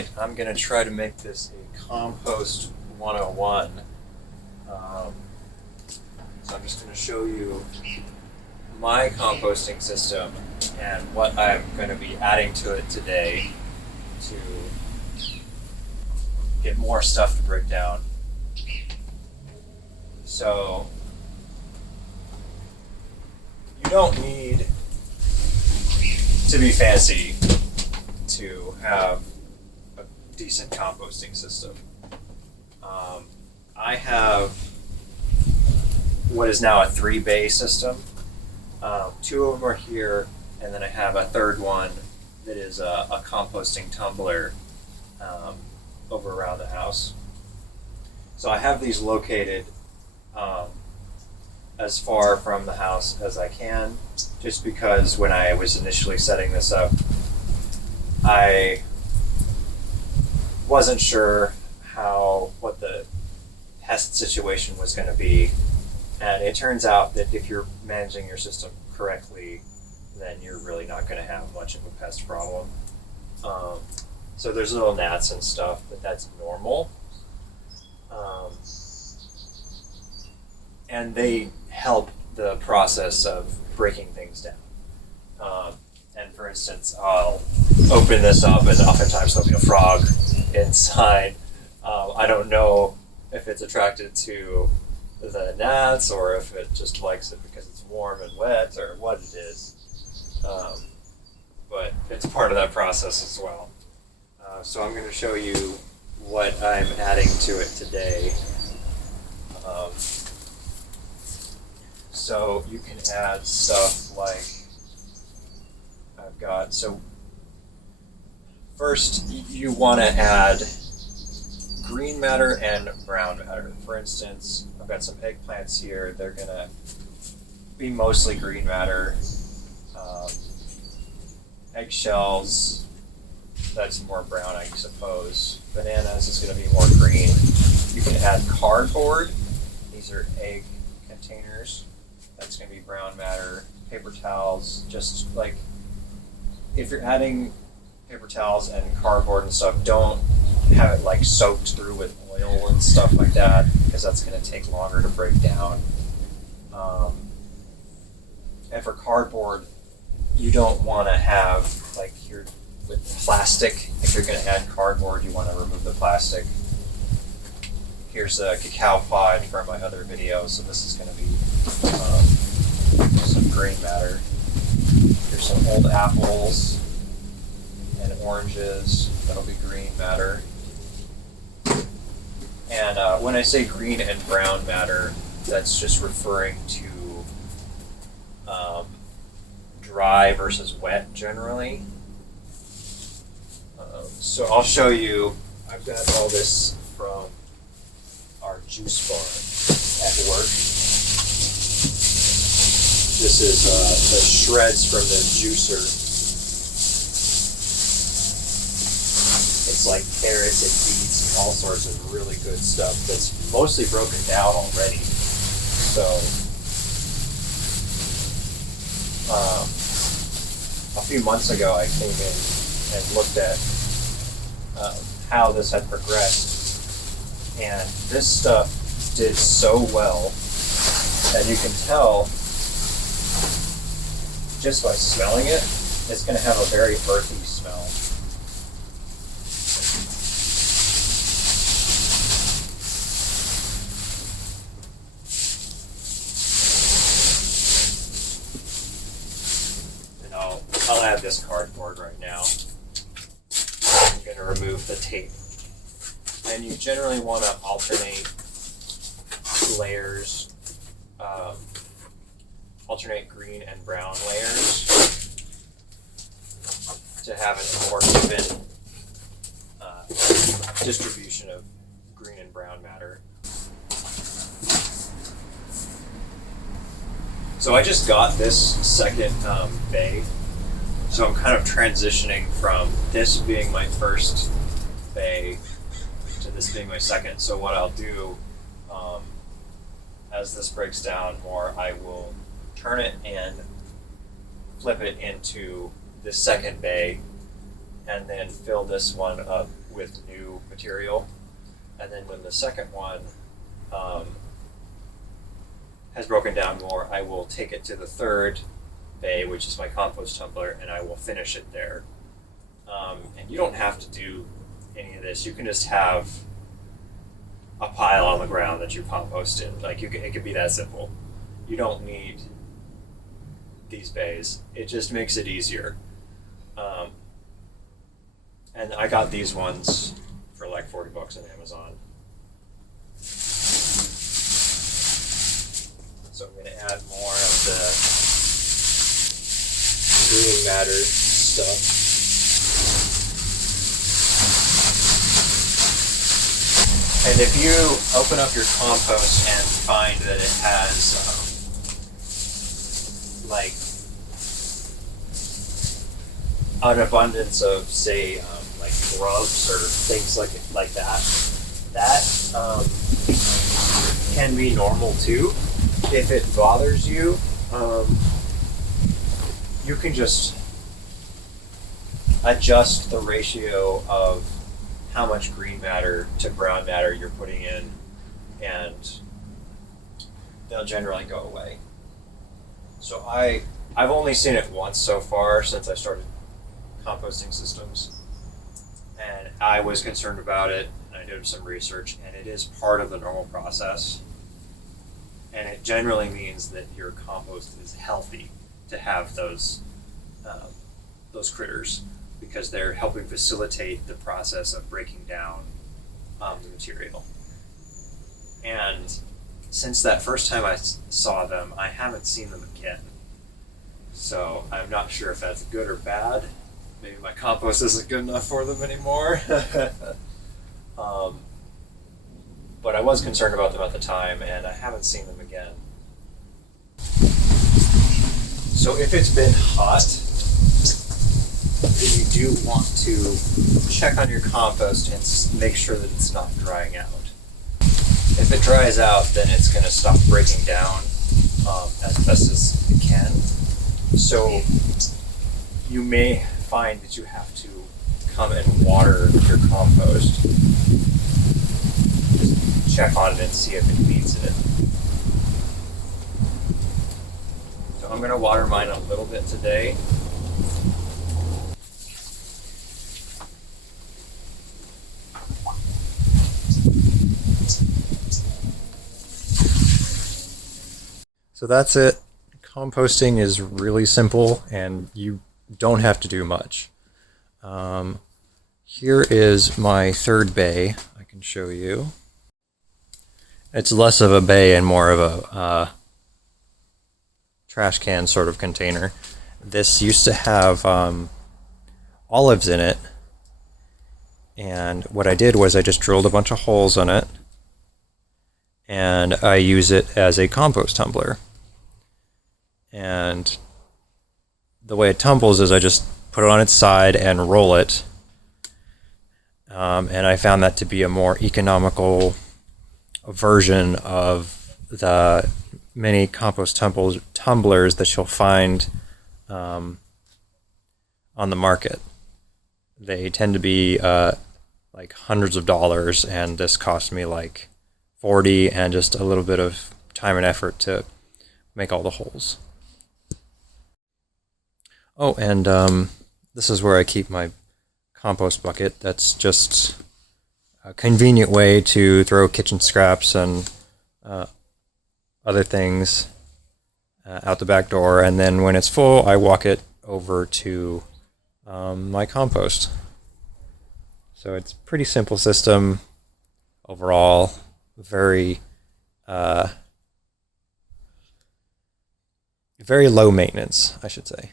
Alright, I'm going to try to make this a Compost 101. So I'm just going to show you my composting system and what I'm going to be adding to it today to get more stuff to break down. So you don't need to be fancy to have a decent composting system. I have what is now a 3-bay system. 2 of them are here, and then I have a third one that is a composting tumbler over around the house. So I have these located as far from the house as I can, just because when I was initially setting this up, I wasn't sure what the pest situation was going to be, and it turns out that if you're managing your system correctly, then you're really not going to have much of a pest problem. So there's little gnats and stuff, but that's normal. And they help the process of breaking things down. And for instance, I'll open this up and oftentimes there'll be a frog inside. I don't know if it's attracted to the gnats or if it just likes it because it's warm and wet or what it is. But it's part of that process as well. So I'm going to show you what I'm adding to it today. So you can add stuff like so first you want to add green matter and brown matter. For instance, I've got some eggplants here. They're going to be mostly green matter. Eggshells, that's more brown, I suppose. Bananas is going to be more green. You can add cardboard. These are egg containers. That's going to be brown matter. Paper towels, just like if you're adding paper towels and cardboard and stuff, don't have it like soaked through with oil and stuff like that, because that's going to take longer to break down. And for cardboard, you don't want to have like with plastic. If you're going to add cardboard, you want to remove the plastic. Here's a cacao pod from my other video, so this is going to be some green matter. Here's some old apples and oranges. That'll be green matter. And when I say green and brown matter, that's just referring to dry versus wet generally. So I'll show you, I've got all this from our juice barn at work. This is the shreds from the juicer. It's like carrots and beets and all sorts of really good stuff that's mostly broken down already. So a few months ago I came in and looked at how this had progressed, and this stuff did so well, and you can tell just by smelling it, it's going to have a very earthy smell. And I'll add this cardboard right now. I'm going to remove the tape. And you generally want to alternate layers, alternate green and brown layers to have a more even distribution of green and brown matter. So I just got this second bay, so I'm kind of transitioning from this being my first bay to this being my second. So what I'll do, as this breaks down more, I will turn it and flip it into the second bay, and then fill this one up with new material. And then when the second one has broken down more, I will take it to the third bay, which is my compost tumbler, and I will finish it there. And you don't have to do any of this. You can just have a pile on the ground that you compost in. Like it could be that simple. You don't need these bays. It just makes it easier. And I got these ones for like $40 on Amazon. So I'm going to add more of the green matter stuff. And if you open up your compost and find that it has like an abundance of, say, like grubs or things like that, that can be normal too. If it bothers you, you can just adjust the ratio of how much green matter to brown matter you're putting in, and they'll generally go away. So I've only seen it once so far since I started composting systems, and I was concerned about it, and I did some research, and it is part of the normal process, and it generally means that your compost is healthy to have those critters, because they're helping facilitate the process of breaking down the material. And since that first time I saw them, I haven't seen them again. So I'm not sure if that's good or bad. Maybe my compost isn't good enough for them anymore. But I was concerned about them at the time, and I haven't seen them again. So if it's been hot, then you do want to check on your compost and make sure that it's not drying out. If it dries out, then it's going to stop breaking down as best as it can. So you may find that you have to come and water your compost. Just check on it and see if it needs it. So I'm going to water mine a little bit today. So that's it. Composting is really simple, and you don't have to do much. Here is my third bay. I can show you. It's less of a bay and more of a trash can sort of container. This used to have olives in it, and what I did was I just drilled a bunch of holes in it, and I use it as a compost tumbler. And the way it tumbles is I just put it on its side and roll it. And I found that to be a more economical version of the many compost tumblers that you'll find on the market. They tend to be like hundreds of dollars, and this cost me like $40 and just a little bit of time and effort to make all the holes. Oh, and this is where I keep my compost bucket. That's just a convenient way to throw kitchen scraps and other things out the back door, and then when it's full, I walk it over to my compost. So it's a pretty simple system overall, very very low maintenance, I should say.